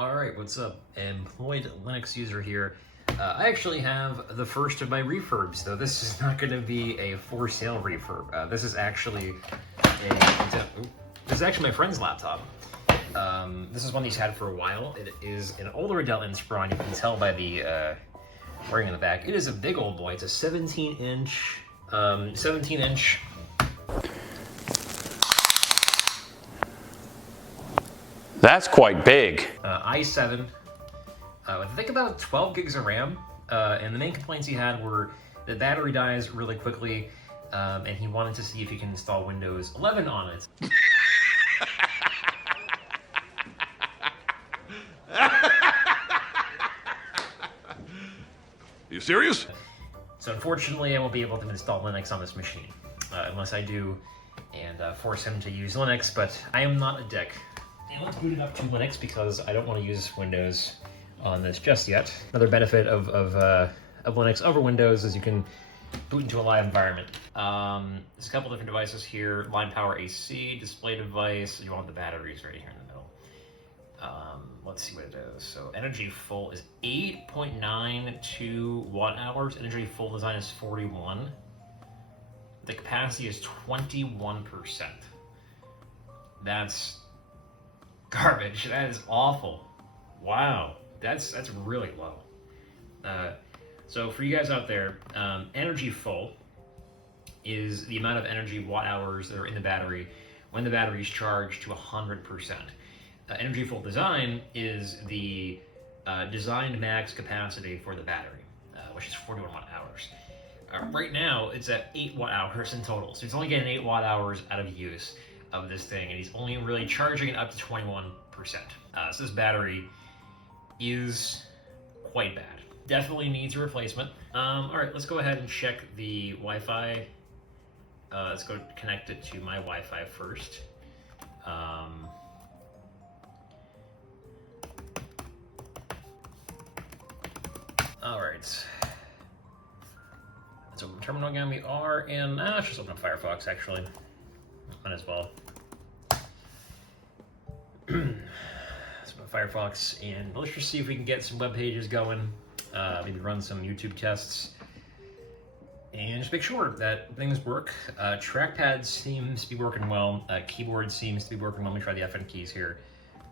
Alright, what's up? Employed Linux user here. I actually have the first of my refurbs, though this is not going to be a for sale refurb. This is actually my friend's laptop. This is one he's had for a while. It is an older Dell Inspiron. You can tell by the wording in the back. It is a big old boy. It's a 17-inch. That's quite big. i7. I think about 12 gigs of RAM. And the main complaints he had were the battery dies really quickly, and he wanted to see if he can install Windows 11 on it. Are you serious? So unfortunately, I won't be able to install Linux on this machine, unless I do and force him to use Linux, but I am not a dick. And let's boot it up to Linux because I don't want to use Windows on this just yet. Another benefit of Linux over Windows is you can boot into a live environment. There's a couple different devices here. Line power AC, display device. You want the batteries right here in the middle. Let's see what it is. So energy full is 8.92 watt hours. Energy full design is 41. The capacity is 21%. That's garbage. That is awful. Wow. That's really low. So for you guys out there, energy full is the amount of energy watt hours that are in the battery when the battery is charged to 100%. Energy full design is the designed max capacity for the battery, which is 41 watt hours. Right now, it's at 8 watt hours in total, so he's only getting 8 watt hours out of use of this thing, and he's only really charging it up to 21%. So this battery is quite bad. Definitely needs a replacement. All right, let's go ahead and check the Wi-Fi. Let's go connect it to my Wi-Fi first. All right. Let's open terminal again. We are in, let's just open up Firefox actually. Might as well. Let's open Firefox and let's just see if we can get some web pages going. Maybe run some YouTube tests. And just make sure that things work. Trackpad seems to be working well. Keyboard seems to be working well. Let me try the FN keys here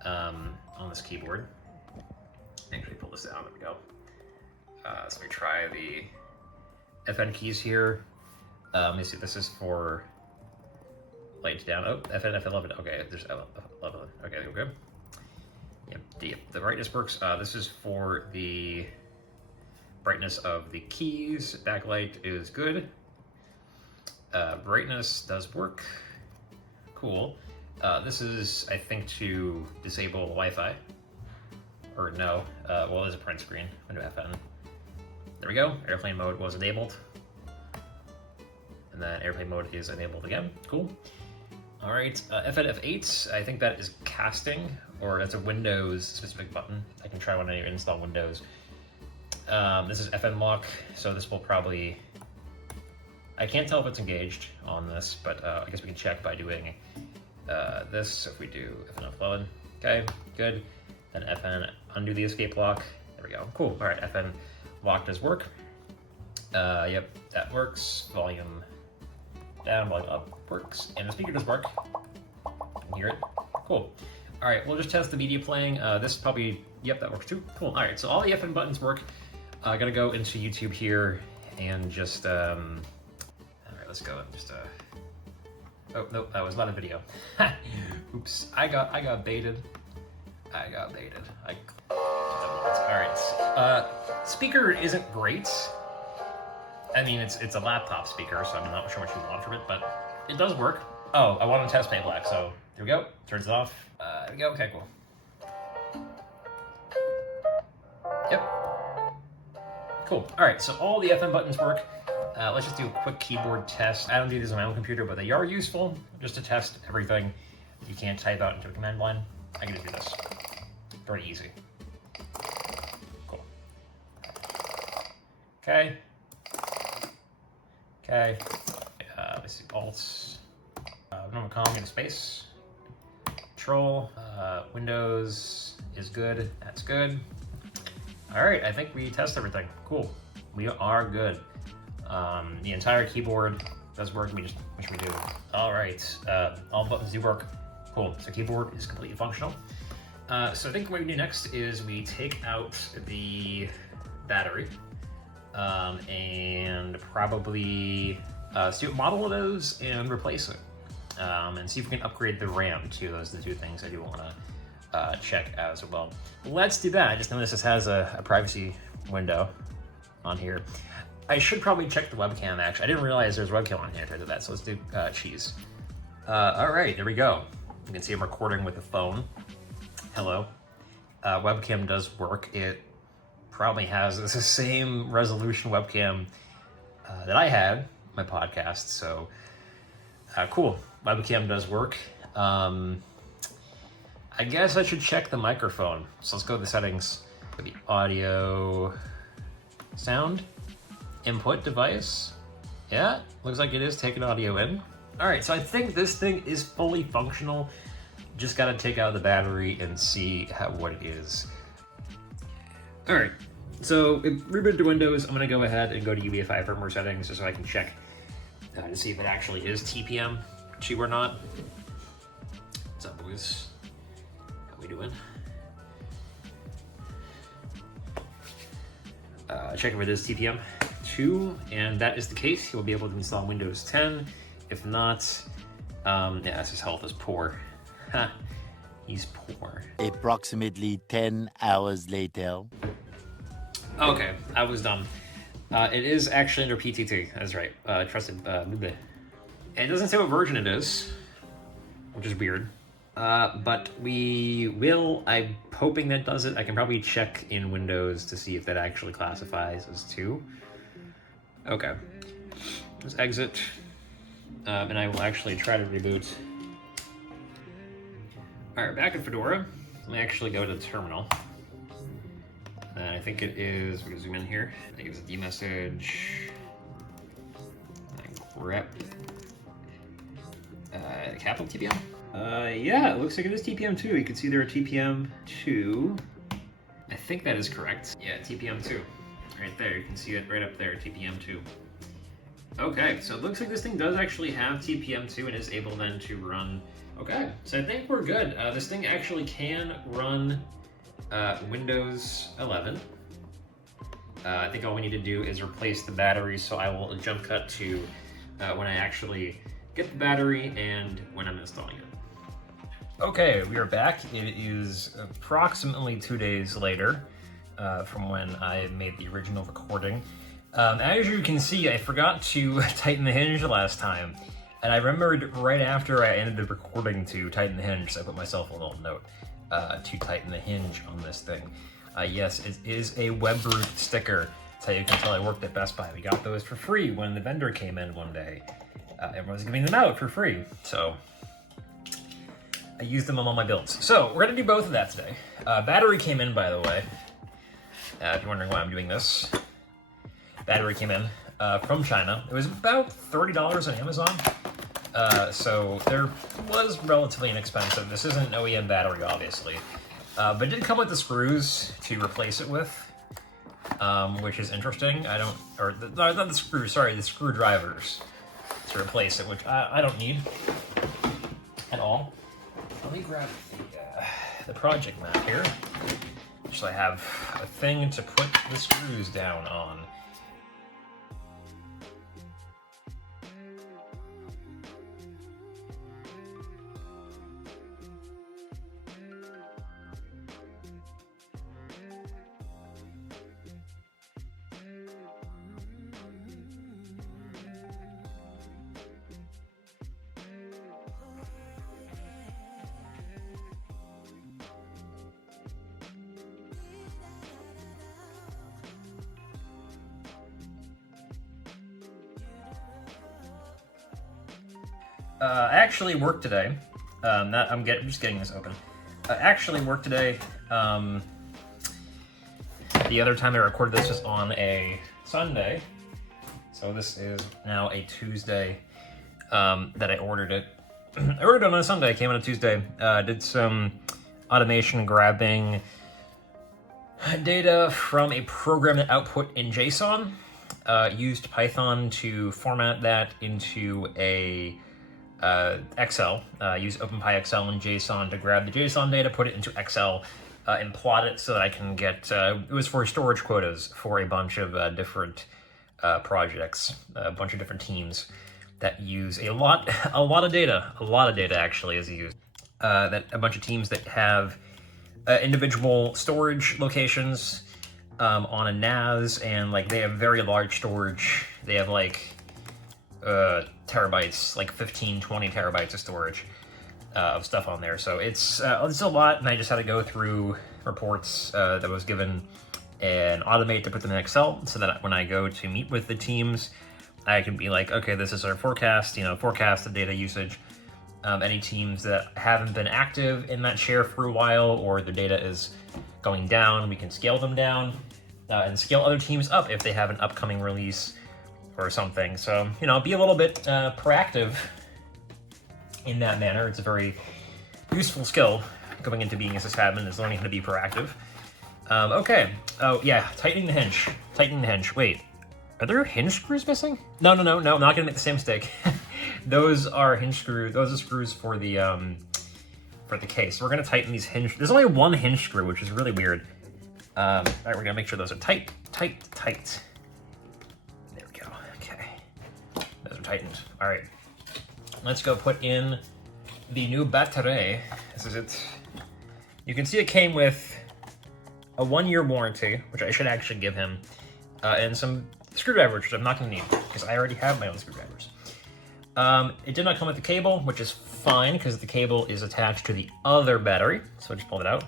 on this keyboard. Actually, pull this down. There we go. So let me try the FN keys here. Let me see. This is for lights down. Oh, FN, F11. Okay, there's 11. Okay, there we go. Yep, the brightness works. This is for the brightness of the keys. Backlight is good. Brightness does work. Cool. This is, I think, to disable Wi-Fi. Or no. Well, there's a print screen. Window FN. There we go. Airplane mode was enabled. And then airplane mode is enabled again. Cool. All right. FN F8. I think that is casting, or that's a Windows specific button. I can try when I install Windows. This is FN lock, so this will probably, I can't tell if it's engaged on this, but I guess we can check by doing this. So if we do FN F11, okay, good. Then FN undo the escape lock. There we go. Cool. All right, FN lock does work. Yep, that works. Volume down, volume up works, and the speaker does work. You can hear it. Cool. All right, we'll just test the media playing. This probably, yep, that works too. Cool. All right, so all the FN buttons work. I gotta go into YouTube here and just, all right, let's go and just, oh, nope, that was not a video. Oops, I got baited. All right, speaker isn't great. I mean, it's a laptop speaker, so I'm not sure what you want from it, but it does work. Oh, I want to test Mayblack, so here we go. Turns it off. There we go. Okay, cool. Yep. Cool. All right, so all the FN buttons work. Let's just do a quick keyboard test. I don't do these on my own computer, but they are useful just to test everything you can't type out into a command line. I can just do this. Pretty easy. Cool. Okay. Okay. Let's see. Alt. Normal command in space. Control. Windows is good. That's good. All right, I think we test everything. Cool. We are good. The entire keyboard does work. Which we do. All right, all buttons do work. Cool. So keyboard is completely functional. So I think what we do next is we take out the battery and probably see what model it is and replace it. And see if we can upgrade the RAM too. Those are the two things I do want to check as well. Let's do that. I just noticed this has a privacy window on here. I should probably check the webcam actually. I didn't realize there's webcam on here after that, so let's do cheese. All right, there we go. You can see I'm recording with the phone. Hello. Webcam does work. It probably has the same resolution webcam that I had, my podcast, so cool. Webcam does work. I guess I should check the microphone. So let's go to the settings for the audio sound input device. Yeah, looks like it is taking audio in. All right, so I think this thing is fully functional. Just gotta take out the battery and see what it is. All right, so if rebooted to Windows, I'm gonna go ahead and go to UEFI firmware settings just so I can check to see if it actually is TPM 2 or not. What's up, boys? How we doing? Check if it is TPM 2, and that is the case. You'll be able to install Windows 10. If not, yeah, his health is poor. Ha, he's poor. Approximately 10 hours later. Okay, I was done. It is actually under PTT, that's right. Trusted, bleh. It doesn't say what version it is, which is weird. But we will, I'm hoping that does it. I can probably check in Windows to see if that actually classifies as 2. Okay, let's exit. And I will actually try to reboot. All right, back in Fedora. Let me actually go to the terminal. I think it is, we're gonna zoom in here. I think it's a dmessage. Grep. Capital TPM? Yeah, it looks like it is TPM 2. You can see there are TPM 2. I think that is correct. Yeah, TPM 2. Right there, you can see it right up there, TPM 2. Okay, so it looks like this thing does actually have TPM 2 and is able then to run. Okay, so I think we're good. This thing actually can run Windows 11. I think all we need to do is replace the battery, so I will jump cut to when I actually get the battery and when I'm installing it. Okay, we are back. It is approximately 2 days later from when I made the original recording. As you can see, I forgot to tighten the hinge last time, and I remembered right after I ended the recording to tighten the hinge, so I put myself a little note to tighten the hinge on this thing. Yes, it is a WebRoot sticker. That's how you can tell I worked at Best Buy. We got those for free when the vendor came in one day. Everyone was giving them out for free, so I used them on all my builds. So we're gonna do both of that today. Battery came in, by the way. If you're wondering why I'm doing this. Battery came in from China. It was about $30 on Amazon. So there was relatively inexpensive. This isn't an OEM battery, obviously. But it did come with the screws to replace it with, which is interesting. Not the screws, sorry, the screwdrivers to replace it, which I don't need at all. Let me grab the project map here, so I have a thing to put the screws down on. I actually worked today. I'm just getting this open. I actually worked today. The other time I recorded this was on a Sunday, so this is now a Tuesday that I ordered it. I ordered it on a Sunday, came on a Tuesday. Did some automation grabbing data from a programmed output in JSON, used Python to format that into a Excel, use OpenPyXL and JSON to grab the JSON data, put it into Excel, and plot it so that I can get, it was for storage quotas for a bunch of different projects, a bunch of different teams that use a lot of data actually is used. That a bunch of teams that have individual storage locations on a NAS, and like they have very large storage. They have like terabytes, like 15, 20 terabytes of storage of stuff on there. So it's a lot, and I just had to go through reports that was given and automate to put them in Excel so that when I go to meet with the teams, I can be like, okay, this is our forecast, forecast the data usage. Any teams that haven't been active in that share for a while, or the data is going down, we can scale them down and scale other teams up if they have an upcoming release or something. So, be a little bit proactive in that manner. It's a very useful skill going into being a sysadmin, is learning how to be proactive. Okay. Oh, yeah. Tightening the hinge. Wait. Are there hinge screws missing? No, I'm not gonna make the same mistake. Those are hinge screws. Those are screws for the case. So we're gonna tighten these hinge. There's only one hinge screw, which is really weird. All right, we're gonna make sure those are tight. There we go. Okay, those are tightened. All right, let's go put in the new battery. This is it. You can see it came with a 1-year warranty, which I should actually give him, and some screwdrivers, which I'm not going to need because I already have my own screwdrivers. It did not come with the cable, which is fine because the cable is attached to the other battery. So I just pulled it out.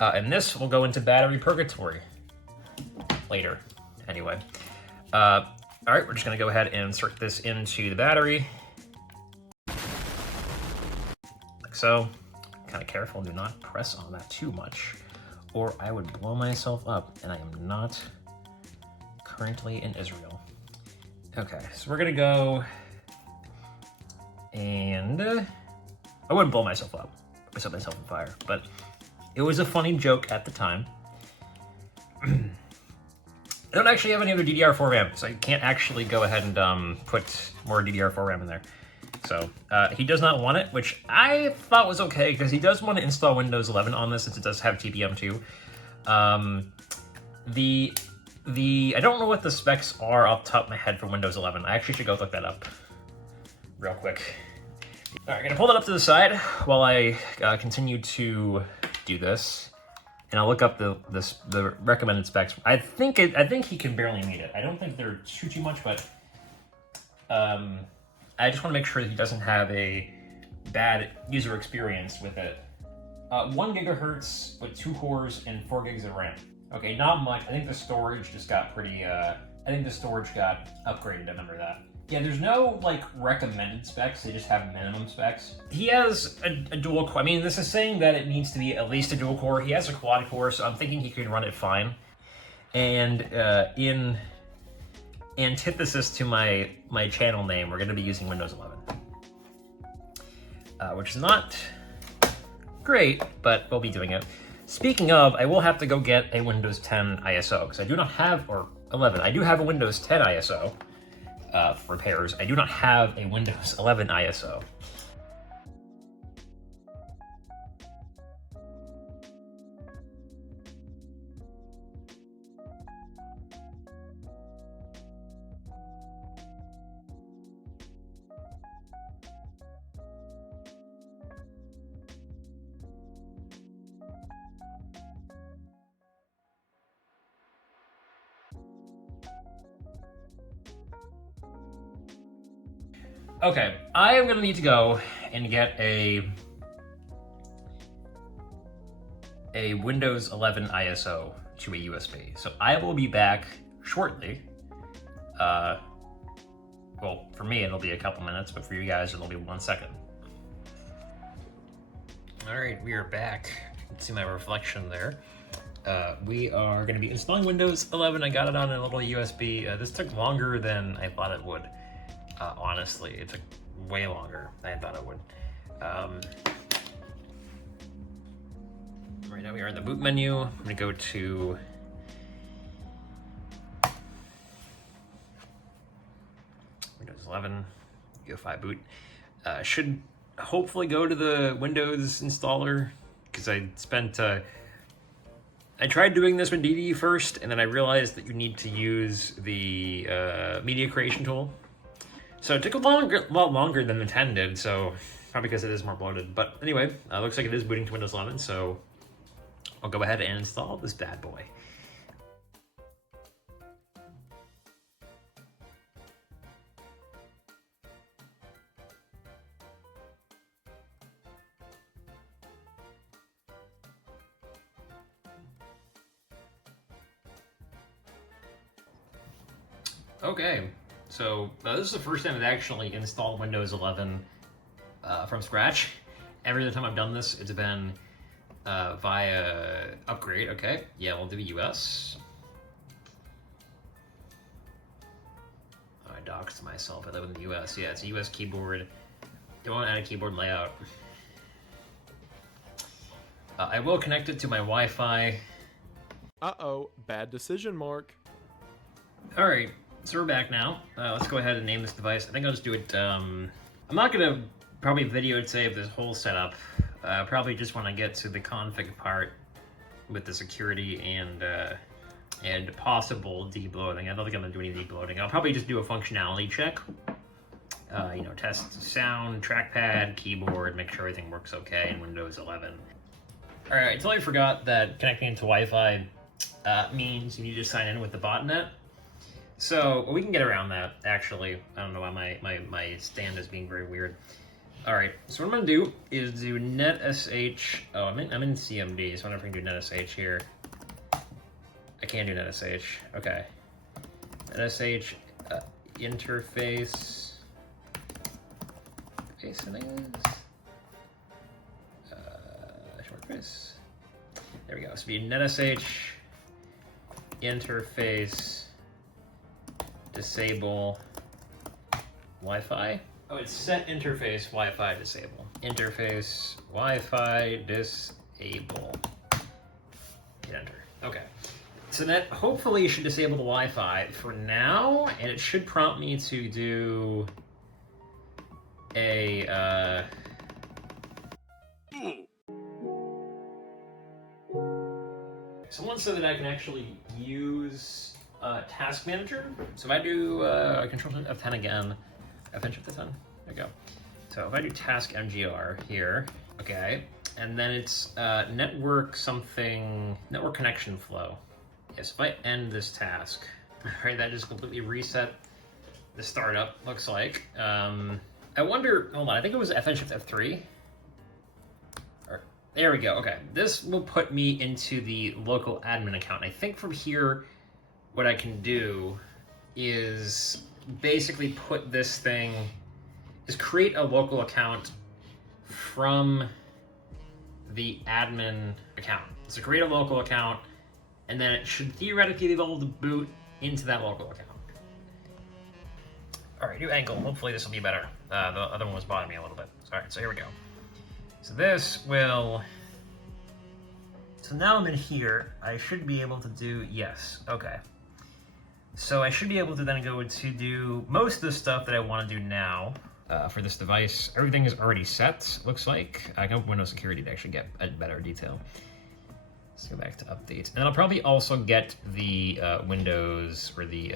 And this will go into battery purgatory later. Anyway. All right, we're just going to go ahead and insert this into the battery. Like so. Kind of careful, do not press on that too much, or I would blow myself up, and I am not currently in Israel. Okay, so we're gonna go, and I wouldn't blow myself up. I set myself on fire, but it was a funny joke at the time. I don't actually have any other DDR4 RAM, so I can't actually go ahead and put more DDR4 RAM in there. So he does not want it, which I thought was okay, because he does want to install Windows 11 on this, since it does have TPM2. I don't know what the specs are off the top of my head for Windows 11. I actually should go look that up real quick. All right, I'm gonna pull that up to the side while I continue to do this, and I'll look up the recommended specs. I think he can barely meet it. I don't think they're too much, but I just want to make sure that he doesn't have a bad user experience with it. 1 gigahertz with 2 cores and 4 gigs of RAM. Okay, not much. I think the storage just got pretty, I think the storage got upgraded, I remember that. Yeah, there's no, recommended specs, they just have minimum specs. He has a dual core. I mean, this is saying that it needs to be at least a dual core. He has a quad core, so I'm thinking he can run it fine. And in antithesis to my channel name, we're going to be using Windows 11. Which is not great, but we'll be doing it. Speaking of, I will have to go get a Windows 10 ISO, because I do not have, or 11, I do have a Windows 10 ISO for repairs. I do not have a Windows 11 ISO. Okay, I am gonna need to go and get a Windows 11 ISO to a USB. So I will be back shortly. Well, for me, it'll be a couple minutes, but for you guys, it'll be 1 second. All right, we are back. You can see my reflection there. We are gonna be installing Windows 11. I got it on a little USB. This took longer than I thought it would. Honestly, it took way longer than I thought it would. Right now we are in the boot menu. I'm gonna go to Windows 11, UEFI boot. Should hopefully go to the Windows installer, because I spent, I tried doing this with DD first, and then I realized that you need to use the media creation tool. So it took a lot longer than intended, so probably because it is more bloated. But anyway, looks like it is booting to Windows 11, so I'll go ahead and install this bad boy. Okay, so this is the first time I've actually installed Windows 11 from scratch. Every other time I've done this, it's been via upgrade. Okay, yeah, we'll do US. Oh, I doxed myself. I live in the US. Yeah, it's a US keyboard. Don't want to add a keyboard layout. I will connect it to my Wi-Fi. Uh-oh, bad decision, Mark. All right. So we're back now. Let's go ahead and name this device. I think I'll just do it, I'm not gonna probably video save this whole setup. Probably just want to get to the config part with the security and possible debloating. I don't think I'm gonna do any debloating. I'll probably just do a functionality check. You know, test sound, trackpad, keyboard, make sure everything works okay in Windows 11. All right, I totally forgot that connecting to Wi-Fi means you need to sign in with the botnet. So we can get around that, actually. I don't know why my stand is being very weird. All right, so what I'm gonna do is do netsh. Oh, I'm in CMD, so I'm gonna do netsh here. I can't do netsh. Okay. netsh interface. Okay, settings. Short face. There we go. So be netsh interface. Disable Wi-Fi. Oh, it's set interface Wi-Fi disable. Interface Wi-Fi disable. Hit enter. Okay. So that hopefully should disable the Wi-Fi for now, and it should prompt me to do a someone said that I can actually use Task Manager. So if I do Control F10 again, F10 Shift F10, there we go. So if I do Task MGR here, okay, and then it's network connection flow. Yes, if I end this task, right, that just completely reset the startup, looks like. I wonder, hold on, I think it was F10 Shift F3. There we go, okay. This will put me into the local admin account. I think from here, what I can do is basically put this thing, is create a local account from the admin account. So create a local account, and then it should theoretically be able to boot into that local account. All right, new angle. Hopefully this will be better. The other one was bothering me a little bit. All right, so here we go. So this will, so now I'm in here. I should be able to do, yes, okay. So I should be able to then go to do most of the stuff that I want to do now for this device. Everything is already set, looks like. I can open Windows Security to actually get a better detail. Let's go back to update. And I'll probably also get the Windows, or the,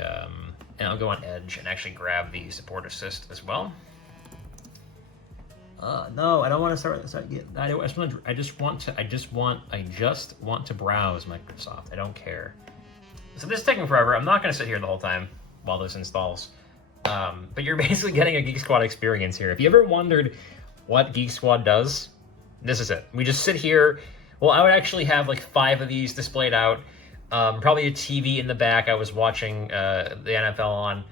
and I'll go on Edge and actually grab the Support Assist as well. No, I don't want to start this yet. I just want to browse Microsoft. I don't care. So this is taking forever. I'm not going to sit here the whole time while this installs. But you're basically getting a Geek Squad experience here. If you ever wondered what Geek Squad does, this is it. We just sit here. Well, I would actually have like 5 of these displayed out. Probably a TV in the back. I was watching the NFL on.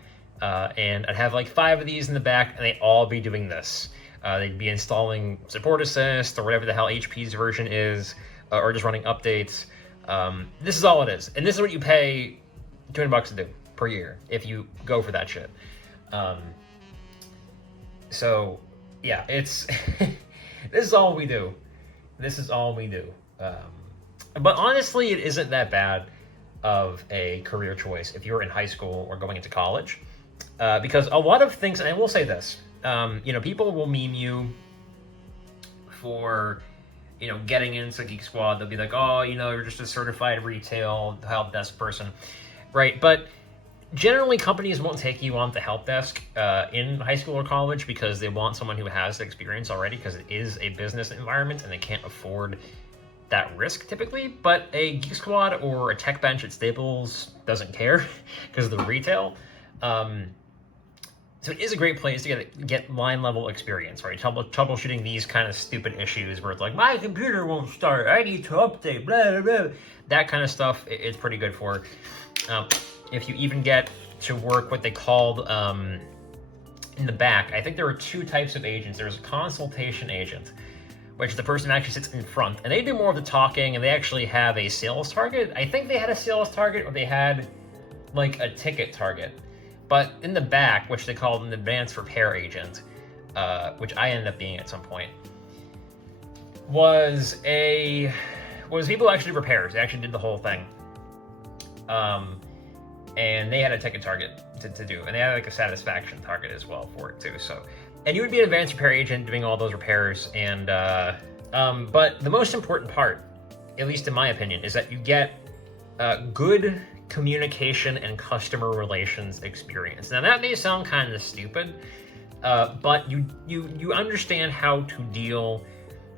And I'd have like 5 of these in the back, and they'd all be doing this. They'd be installing Support Assist or whatever the hell HP's version is, or just running updates. This is all it is. And this is what you pay $200 to do per year if you go for that shit. So, yeah, it's... this is all we do. This is all we do. But honestly, it isn't that bad of a career choice if you're in high school or going into college. Because a lot of things, and I will say this, people will meme you for, getting into Geek Squad. They'll be like, oh, you're just a certified retail help desk person, right? But generally, companies won't take you on the help desk in high school or college because they want someone who has the experience already, because it is a business environment and they can't afford that risk typically. But a Geek Squad or a tech bench at Staples doesn't care because of the retail. So it is a great place to get line level experience, right? Troubleshooting these kind of stupid issues where it's like, my computer won't start, I need to update, blah, blah, blah. That kind of stuff it's pretty good for. If you even get to work what they called in the back, I think there are two types of agents. There's a consultation agent, which the person actually sits in front, and they do more of the talking, and they actually have a sales target. I think they had a sales target, or they had like a ticket target. But in the back, which they called an advanced repair agent, which I ended up being at some point, was people who actually repairs. They actually did the whole thing. And they had a ticket target to do, and they had like a satisfaction target as well for it too. So, and you would be an advanced repair agent doing all those repairs. And but the most important part, at least in my opinion, is that you get good communication and customer relations experience. Now that may sound kind of stupid, but you understand how to deal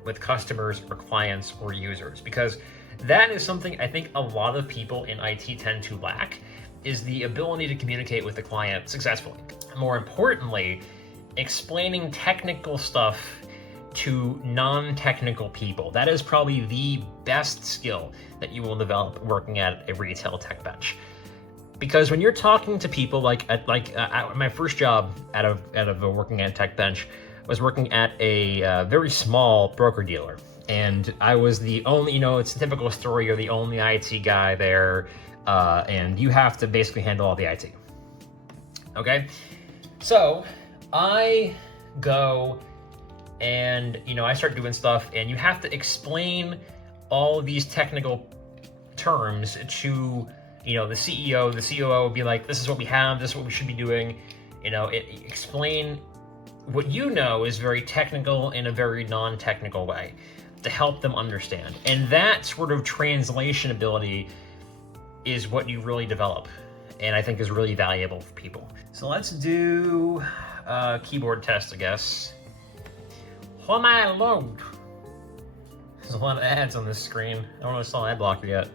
with customers or clients or users, because that is something I think a lot of people in IT tend to lack, is the ability to communicate with the client successfully. More importantly, explaining technical stuff to non-technical people. That is probably the best skill that you will develop working at a retail tech bench. Because when you're talking to people, like my first job out of working at a tech bench was working at a very small broker dealer, and I was the only, it's a typical story. You're the only IT guy there, and you have to basically handle all the IT. Okay, so I go and I start doing stuff, and you have to explain all of these technical terms to the CEO. The COO would be like, this is what we have, this is what we should be doing. Explain what is very technical in a very non-technical way to help them understand. And that sort of translation ability is what you really develop, and I think is really valuable for people. So let's do a keyboard test, I guess. How am I load? There's a lot of ads on this screen. I don't install ad blocker yet.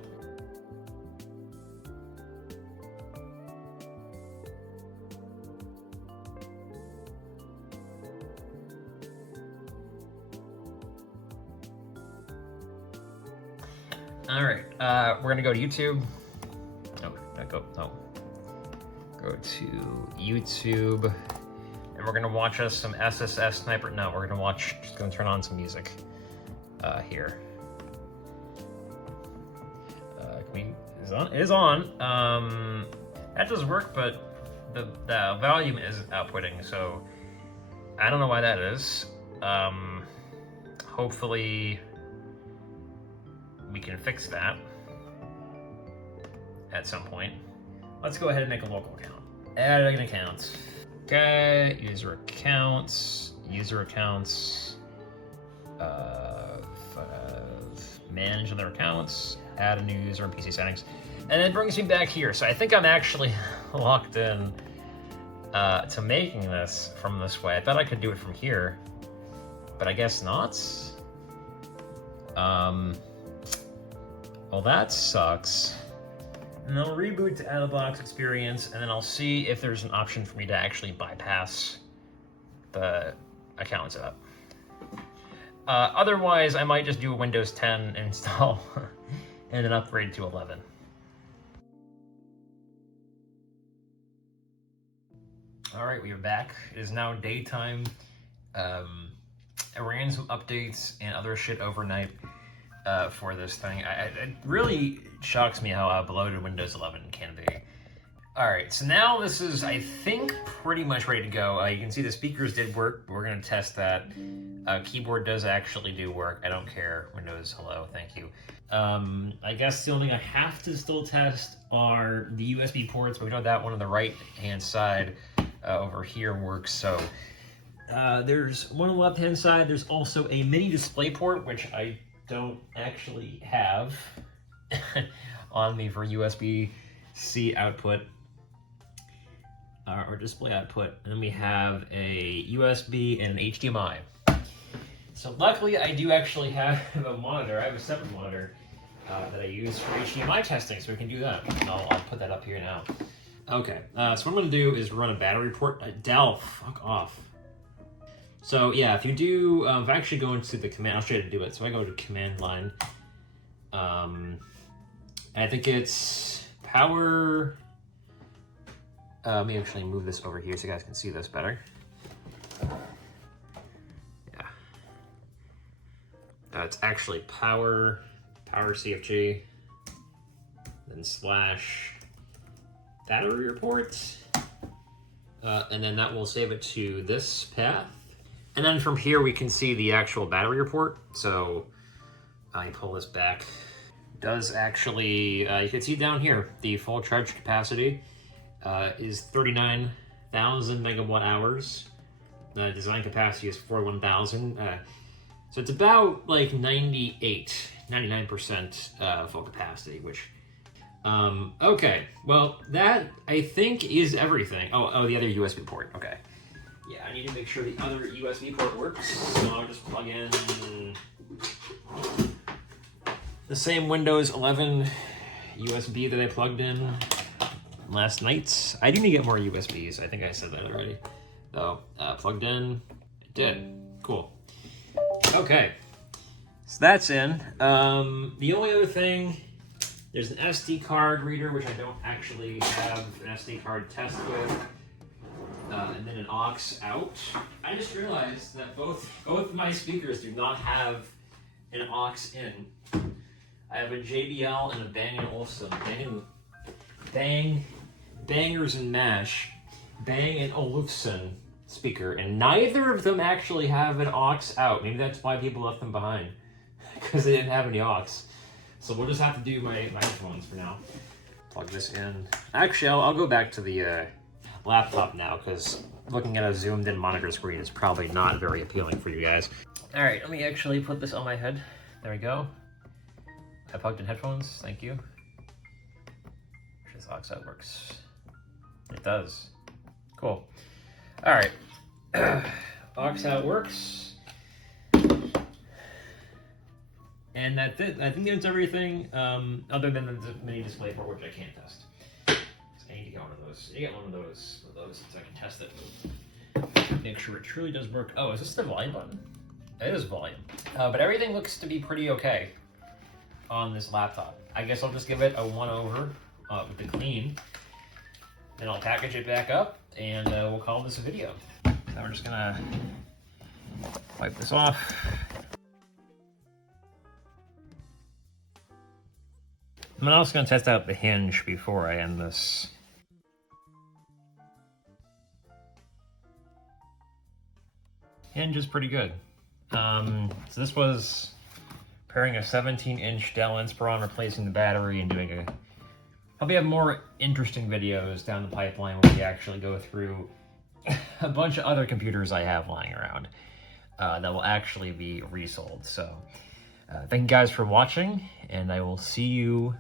All right, we're gonna go to YouTube. Go to YouTube, and we're gonna watch us some SSS Sniper. No, we're just gonna turn on some music here. It is on. That does work, but the volume is outputting, so I don't know why that is. Hopefully we can fix that at some point. Let's go ahead and make a local account. Add an account. Okay, user accounts, manage other accounts, add a new user in PC settings, and it brings me back here. So I think I'm actually locked in to making this from this way. I thought I could do it from here, but I guess not. Well, that sucks. And I'll reboot to out-of-box experience, and then I'll see if there's an option for me to actually bypass the account setup. Otherwise, I might just do a Windows 10 install and then upgrade to 11. All right, we are back. It is now daytime. I ran some updates and other shit overnight for this thing. It really shocks me how bloated Windows 11 can be. All right, so now this is, I think, pretty much ready to go. You can see the speakers did work, but we're gonna test that. Keyboard does actually do work. I don't care. Windows, hello, thank you. I guess the only thing I have to still test are the USB ports, but we know that one on the right-hand side over here works. So there's one on the left-hand side. There's also a mini display port, which I don't actually have on me for USB-C output. Or display output, and then we have a USB and an HDMI. So luckily I do actually have a monitor. I have a separate monitor that I use for HDMI testing, so we can do that. And I'll put that up here now. Okay, so what I'm gonna do is run a battery port. Dell, fuck off. So yeah, if you do, if I actually go into the command, I'll show you how to do it. So I go to command line, and I think it's power. Let me actually move this over here so you guys can see this better. Yeah. It's actually power CFG, then slash battery reports, and then that will save it to this path. And then from here we can see the actual battery report. So I pull this back. Does actually, you can see down here, the full charge capacity is 39,000 megawatt hours. The design capacity is 41,000. So it's about like 99% full capacity, which, okay. Well, that I think is everything. Oh, the other USB port, okay. Yeah, I need to make sure the other USB port works. So I'll just plug in the same Windows 11 USB that I plugged in last night. I do need to get more USBs. I think I said that already. So, plugged in. It did. Cool. Okay. So that's in. The only other thing, there's an SD card reader, which I don't actually have an SD card to test with. And then an aux out. I just realized that both my speakers do not have an aux in. I have a JBL and a Bang & Olufsen. Bangers and Mash, Bang & Olufsen speaker, and neither of them actually have an aux out. Maybe that's why people left them behind, because they didn't have any aux. So we'll just have to do my headphones for now. Plug this in. Actually, I'll go back to the laptop now, because looking at a zoomed-in monitor screen is probably not very appealing for you guys. All right, let me actually put this on my head. There we go. I plugged in headphones. Thank you. This aux out works. It does. Cool. All right. Aux out works. And that's it. I think that's everything, other than the mini display port, which I can't test. So I need to get one of those. I get one of those so I can test it. Make sure it truly does work. Oh, is this the volume button? It is volume. But everything looks to be pretty okay on this laptop. I guess I'll just give it a one-over with the clean. Then I'll package it back up, and we'll call this a video. So we're just gonna wipe this off. I'm also gonna test out the hinge before I end this. Hinge is pretty good. So this was pairing a 17-inch Dell Inspiron, replacing the battery, and doing probably have more interesting videos down the pipeline where we actually go through a bunch of other computers I have lying around that will actually be resold. So thank you guys for watching, and I will see you